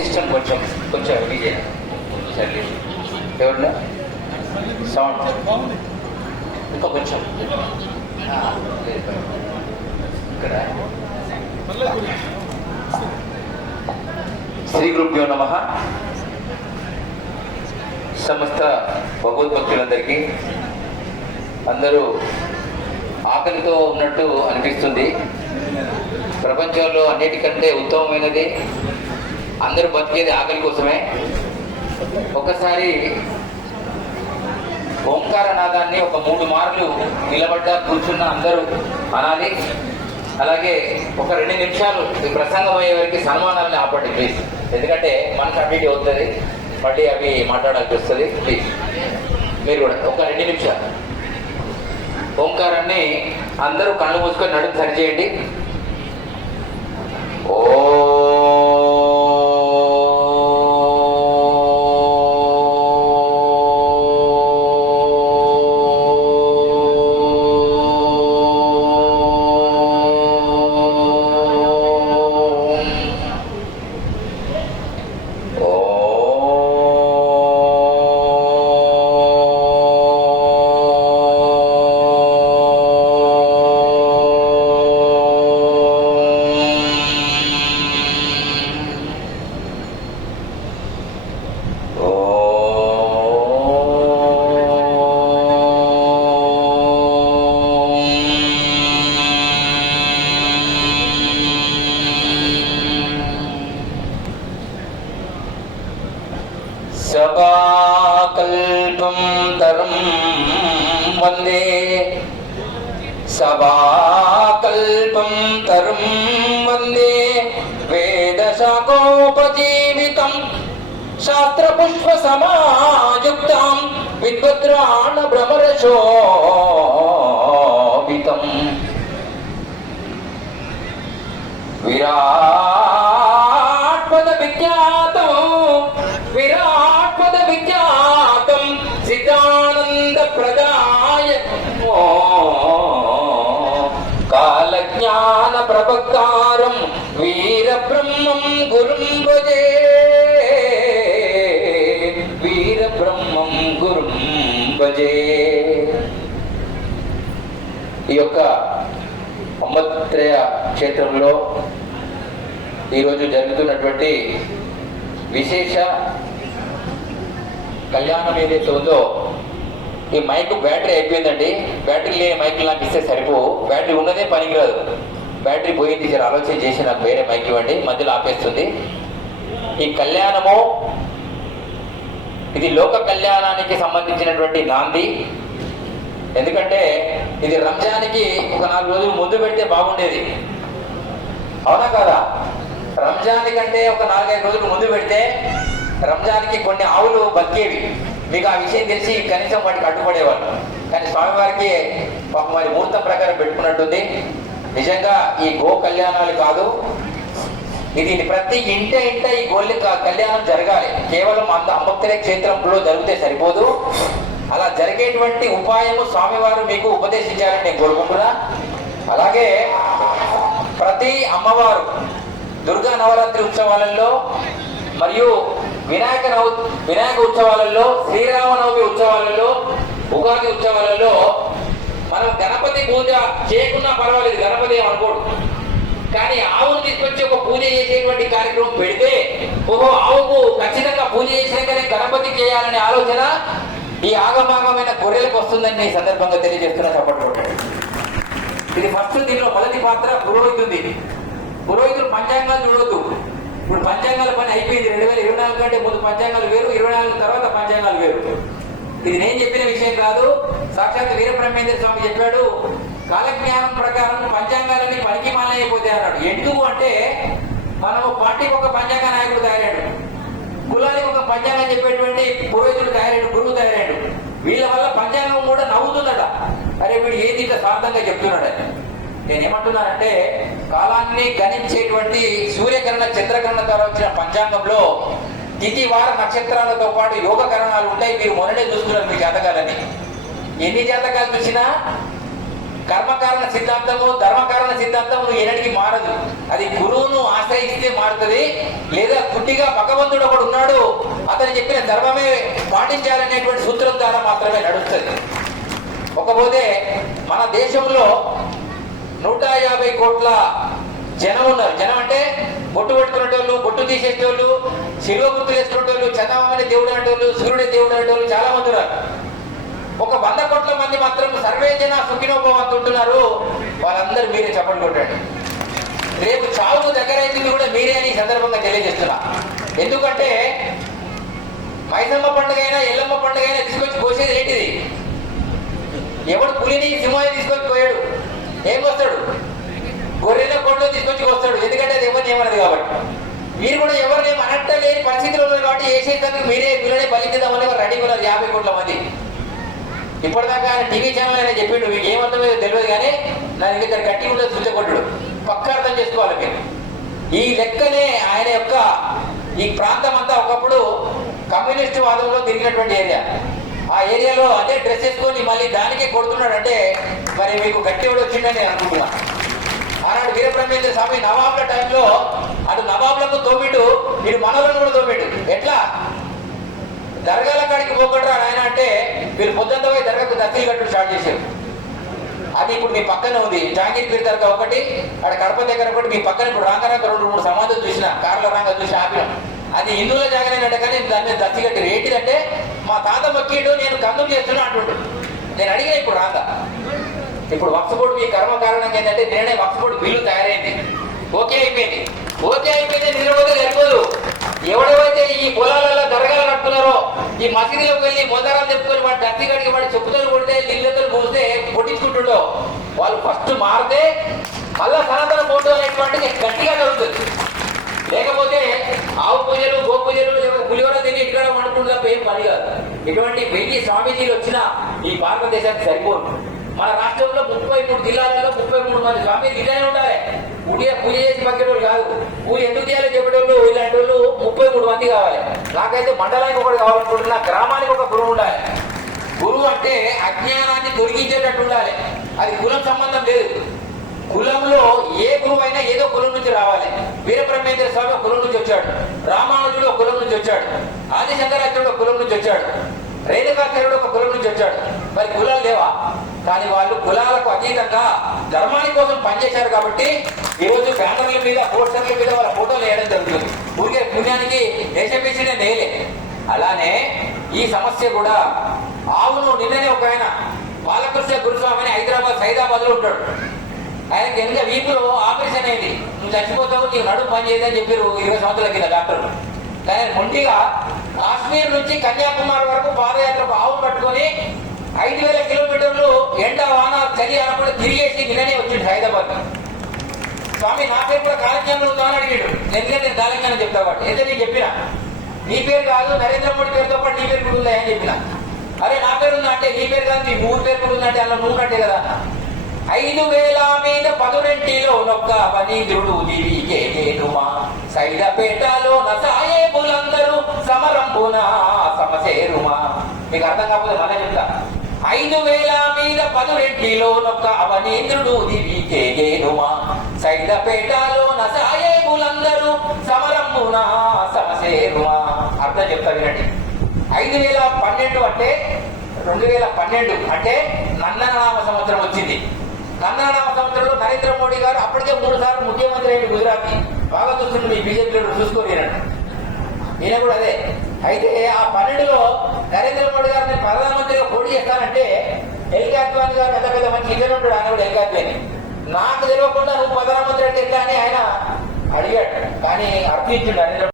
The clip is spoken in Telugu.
సిస్టమ్ కొంచెం కొంచెం రెడీ చేయాలి. సరే ఎవరు సౌండ్ ఇంకా కొంచెం ఇక్కడ శ్రీ గురుభ్యో నమః. సమస్త భగవద్భక్తులందరికీ అందరూ ఆకలితో ఉన్నట్టు అనిపిస్తుంది. ప్రపంచంలో అన్నిటికంటే ఉత్తమమైనది అందరూ బతికేది ఆకలి కోసమే. ఒకసారి ఓంకార నాదాన్ని ఒక 3 మార్లు నిలబడ్డా కూర్చున్న అందరూ అనాలి. అలాగే ఒక 2 నిమిషాలు ఈ ప్రసంగం అయ్యే వరకు సన్మానాలని ఆపండి ప్లీజ్. ఎందుకంటే మనసు అటు అవుతుంది, మళ్ళీ అవి మాట్లాడాల్సి వస్తుంది. ప్లీజ్ మీరు కూడా ఒక 2 నిమిషాలు ఓంకారాన్ని అందరూ కళ్ళు మూసుకొని నడుము సరిచేయండి. ఓ సభాకల్పం తరం వందే సభాకల్పం తరం వందే వేదశాఖోపజీవితం శాస్త్రపుష్ప సమాయుక్తం విద్వద్రాణ భ్రమరశోభితం విరాట్పద విఖ్యాతం విరాట్పద విఖ్యాతం సిద్ధానంద ప్రదాయ కాలజ్ఞాన ప్రభకారం వీర బ్రహ్మం గురుం భజే వీర బ్రహ్మం గురుం భజే. ఈ యొక్క అమ్మత్రయ క్షేత్రంలో ఈరోజు జరుగుతున్నటువంటి విశేష కళ్యాణం ఏదైతే ఉందో, ఈ మైక్ బ్యాటరీ అయిపోయిందండి. బ్యాటరీ లేని మైక్ నాకు ఇస్తే సరిపోవు. బ్యాటరీ ఉన్నదే పనికిరాదు. బ్యాటరీ పోయింది, జర ఆలోచన చేసి నాకు వేరే మైక్ ఇవ్వండి, మధ్యలో ఆపేస్తుంది. ఈ కళ్యాణము ఇది లోక కళ్యాణానికి సంబంధించినటువంటి నాంది. ఎందుకంటే ఇది రంజాన్కి ఒక 4 రోజులు ముందు పెడితే బాగుండేది, అవునా కదా? రంజాన్ కంటే ఒక 4-5 రోజులు ముందు పెడితే రంజాన్కి కొన్ని ఆవులు బతికేవి. మీకు ఆ విషయం తెలిసి కనీసం వాటికి అడ్డుపడేవాళ్ళు. కానీ స్వామివారికి ఒక మరి ముహూర్తం ప్రకారం పెట్టుకున్నట్టుంది. నిజంగా ఈ గో కళ్యాణాలు కాదు, ఇది ప్రతి ఇంట ఈ గోళ్ళ కళ్యాణం జరగాలి. కేవలం అమ్మత్రే క్షేత్రంలో జరిగితే సరిపోదు. అలా జరిగేటువంటి ఉపాయము స్వామివారు మీకు ఉపదేశించారని నేను కోరుకుంటున్నా. అలాగే ప్రతి అమ్మవారు దుర్గా నవరాత్రి ఉత్సవాలలో మరియు వినాయక ఉత్సవాలలో, శ్రీరామనవమి ఉత్సవాలలో, ఉగాది ఉత్సవాలలో మనం గణపతి పూజ చేయకున్నా పర్వాలేదు, గణపతి ఏమనుకోడు. కానీ ఆవును తీసుకొచ్చి ఒక పూజ చేసేటువంటి కార్యక్రమం పెడితే, ఓహో ఆవుకు ఖచ్చితంగా పూజ చేసినాకనే గణపతికి చేయాలనే ఆలోచన ఈ ఆగమాగమైన గొర్రెలకు వస్తుందని ఈ సందర్భంగా తెలియజేస్తున్నా. చెప్పండి. ఇది ఫస్ట్ దీనిలో మొదటి పాత్ర పురోహితుంది. పురోహితులు పంచాంగాలు చూడొద్దు. ఇప్పుడు పంచాంగాల పని అయిపోయింది. 2024 కంటే ముందు పంచాంగాలు వేరు, 24 తర్వాత పంచాంగాలు వేరు. ఇది నేను చెప్పిన విషయం కాదు, సాక్షాత్ వీరబ్రహ్మేంద్ర స్వామి చెప్పాడు. కాలజ్ఞానం ప్రకారం పంచాంగాలని పనికి మాల అయిపోతే అన్నాడు. ఎందుకు అంటే మనము పార్టీకి ఒక పంచాంగ నాయకుడు తయారాడు, కులానికి ఒక పంచాంగం చెప్పేటువంటి పురోహితుడు తయారాడు, గురువు తయారాడు. వీళ్ళ వల్ల పంచాంగం కూడా నవ్వుతుందట. అరే వీడు ఏది ఇట్లా స్వార్థంగా చెప్తున్నాడు. నేనేమంటున్నానంటే కాలాన్ని గణించేటువంటి సూర్యకరణ చంద్రకరణ ద్వారా వచ్చిన పంచాంగంలో తిథి వార నక్షత్రాలతో పాటు యోగకరణాలు ఉంటాయి. మీరు మొన్ననే చూస్తున్నారు మీ జాతకాలని. ఎన్ని జాతకాలు చూసినా కర్మకారణ సిద్ధాంతము ధర్మకారణ సిద్ధాంతం నువ్వు ఎన్నటికి మారదు. అది గురువును ఆశ్రయిస్తే మారుతుంది, లేదా గుడ్డిగా భగవంతుడు ఒకడు ఉన్నాడు అతను చెప్పిన ధర్మమే పాటించాలనేటువంటి సూత్రం ద్వారా మాత్రమే నడుస్తుంది. ఒకపోతే మన దేశంలో 150 కోట్ల జనం ఉన్నారు. జనం అంటే బొట్టు పెట్టుకునేటోళ్ళు, బొట్టు తీసేటోళ్ళు, శిలువ గుర్తులు వేసుకునేటోళ్ళు, చందమామని దేవుడు అనేటోళ్ళు, సూర్యుడి దేవుడు అనేటోళ్ళు చాలా మంది ఉన్నారు. ఒక 100 కోట్ల మంది మాత్రం సర్వే జన సుఖినోభవంతు ఉంటున్నారు. వాళ్ళందరూ మీరే చప్పట్లు కొట్టండి. రేపు చావుకు దగ్గర అవుతుంది కూడా మీరే అని సందర్భంగా తెలియజేస్తున్నా. ఎందుకంటే మైసమ్మ పండుగ అయినా ఎల్లమ్మ పండుగ అయినా తీసుకొచ్చి కోసేది ఏంటిది? ఎవడు పులిని సింహాన్ని తీసుకొచ్చి కోయాడు, ఏం వస్తాడు? గొర్రెల కొండలో తీసుకొచ్చి వస్తాడు. ఎందుకంటే అది ఎవరిని ఏమన్నది కాబట్టి. మీరు కూడా ఎవరిని అనట్టలేని పరిస్థితులు ఉన్నారు కాబట్టి వేసేందుకు మీరే బలిద్దామని రెడీ ఉన్నారు 50 కోట్ల మంది. ఇప్పటిదాకా ఆయన టీవీ ఛానల్ అయినా చెప్పిండు, మీకు ఏమర్థమో తెలియదు కానీ నా దగ్గర గట్టి ఉండదు సుచ్చకొట్టుడు. పక్కా అర్థం చేసుకోవాలి మీరు. ఈ లెక్కనే ఆయన యొక్క ఈ ప్రాంతం అంతా ఒకప్పుడు కమ్యూనిస్ట్ వాదంలో తిరిగినటువంటి ఏరియా. ఆ ఏరియాలో అదే డ్రెస్ వేసుకొని మళ్ళీ దానికే కొడుతున్నాడు అంటే మరి మీకు గట్టి ఎవడు వచ్చిందని నేను అనుకుంటున్నాను. ఆనాడు వీరబ్రహ్మేంద్ర స్వామి నవాబుల టైంలో అటు నవాబులకు తోమిడు, ఇటు మనలను కూడా తోమిడు. ఎట్లా? దర్గాల కాడికి పోకూడరా ఆయన అంటే మీరు పొద్దున్న పోయి దర్గాకు దర్శలు కట్టు స్టార్ట్ చేశారు. అది ఇప్పుడు మీ పక్కన ఉంది జాంగీర్ పీర్ దర్గా ఒకటి, అక్కడ కడప దగ్గర ఒకటి, మీ పక్కన ఇప్పుడు రాంగారాక 2-3 సమాధులు చూసిన కార్ల రాంగా చూసి ఆపినాం. అది హిందువుల జాగనేనట కానీ దాని మీద దర్శి కట్టి ఏంటిదంటే మా తాత మొక్కిడు నేను కందులు చేస్తున్నా అంటుండు. నేను అడిగిన ఇప్పుడు రాంగా ఇప్పుడు వక్ఫ్ బోర్డు మీ కర్మ కారణం ఏంటంటే నేనే వక్ఫ్ బోర్డు బిల్లు తయారైంది, ఓకే అయిపోయింది. నిలబోతే సరిపోదు. ఎవడెవైతే ఈ పొలాలలో దరగాలు కట్టుకున్నారో ఈ మసీదులోకి వెళ్ళి మొదరాలు చెప్పుకొని వాడు దత్తి కడిగి వాడి చెప్పుతో కొడితే నీళ్ళతో మూస్తే కొట్టించుకుంటుండో వాళ్ళు ఫస్ట్ మారితే మళ్ళా సనాతన ఫోటో అనేటువంటిది గట్టిగా జరుగుతుంది. లేకపోతే ఆవు పూజలు గో పూజలు పులిహోర తిని ఇక్కడ వండుకుంటూ తప్ప ఏం పని కాదు. ఇటువంటి 1000 స్వామీజీలు వచ్చినా ఈ భారతదేశానికి సరిపోదు. మన రాష్ట్రంలో 33 జిల్లాలలో 33 మంది స్వామీలు ఇలానే ఉండాలి. పూజ చేసి పక్కేటోళ్ళు కాదు. పూజ ఎందుకు చేయాలో చెప్పేటోళ్ళు ఇలాంటి వాళ్ళు 33 మంది కావాలి. నాకైతే మండలానికి ఒకటి కావాలనుకుంటున్నా, గ్రామానికి ఒక గురువు ఉండాలి. గురువు అంటే అజ్ఞానాన్ని తొలగించేటట్టు ఉండాలి. అది కులం సంబంధం లేదు. కులంలో ఏ గురువు అయినా ఏదో కులం నుంచి రావాలి. వీరబ్రహ్మేంద్ర స్వామి ఒక కులం నుంచి వచ్చాడు, రామానుజుడు ఒక కులం నుంచి వచ్చాడు, ఆది శంకరాచార్యుడు ఒక కులం నుంచి వచ్చాడు, రేణుకాచార్యుడు ఒక కులం నుంచి వచ్చాడు. మరి కులాలు లేవా? కానీ వాళ్ళు కులాలకు అతీతంగా ధర్మాని కోసం పనిచేశారు కాబట్టి ఈరోజు బ్యానర్ల మీద పోస్టర్ల మీద వాళ్ళ ఫోటోలు వేయడం జరుగుతుంది. ఊరికే పుణ్యానికి దేశపేసినే నేలే. అలానే ఈ సమస్య కూడా ఆవును నిన్ననే ఒక ఆయన బాలకృష్ణ గురుస్వామి అని హైదరాబాద్ లో ఉంటాడు. ఆయనకి ఎంత వీపులో ఆపరేషన్ అయింది, నువ్వు చచ్చిపోతావు, నీకు నడుము పని చేయదని చెప్పారు 20 సంవత్సరాల కింద డాక్టర్లు. కానీ మొండిగా కాశ్మీర్ నుంచి కన్యాకుమారి వరకు పాదయాత్రకు ఆవు పట్టుకొని 5000 కిలోమీటర్లు ఎండ వాన చలి అనకుండా తిరిగేసి నిన్ననే వచ్చింది హైదరాబాద్. స్వామి నా పేరు కూడా కాలజ్ఞానంలో ఉందా అని అడిగాడు. నేను కాలజ్ఞానం చెప్తా పాటు అయితే నేను చెప్పిన నీ పేరు కాదు నరేంద్ర మోడీ పేరుతో పాటు నీ పేరు కూడా ఉందా అని చెప్పిన. అరే నా పేరు ఉందా అంటే నీ పేరు కాదు నీ ఊరి పేరు కూడా ఉందంటే అలా నువ్వు అంటే కదా. 5000 మీద 12 నొక్క వనీంద్రుడు దివికేనుమా సైదపేటలో నసాయేబులందరూ సమరంపున సమసేరుమా. మీకు అర్థం కాకపోతే మళ్ళీ చెప్తా. 5000 మీద 12 నొక్క అవనీంద్రుడు దివికేనుమా సైదపేటలో నసాయేబులందరూ సమరంపున సమసేరుమా. అర్థం చెప్తా వినండి. 5012 అంటే 2012 అంటే నందననామ సంవత్సరం వచ్చింది. నందననామ సంవత్సరంలో నరేంద్ర మోడీ గారు అప్పటికే 3 సార్లు ముఖ్యమంత్రి అయ్యింది గుజరాత్ కి. బాగా చూస్తుంది మీ బీజేపీలో చూసుకోరు ఈయన కూడా అదే. అయితే ఆ 12లో నరేంద్ర మోడీ గారిని ప్రధానమంత్రిగా పోటీ చేస్తానంటే ఎల్కే అద్వానీ గారు పెద్ద మంచి ఇద్దరు ఉంటాడు. ఆయన కూడా ఎల్కే అద్వానీ నాకు తెలియకుండా నువ్వు ప్రధానమంత్రి అంటే ఎట్లా అని ఆయన అడిగాడు. కానీ అర్థించిండు నరేంద్ర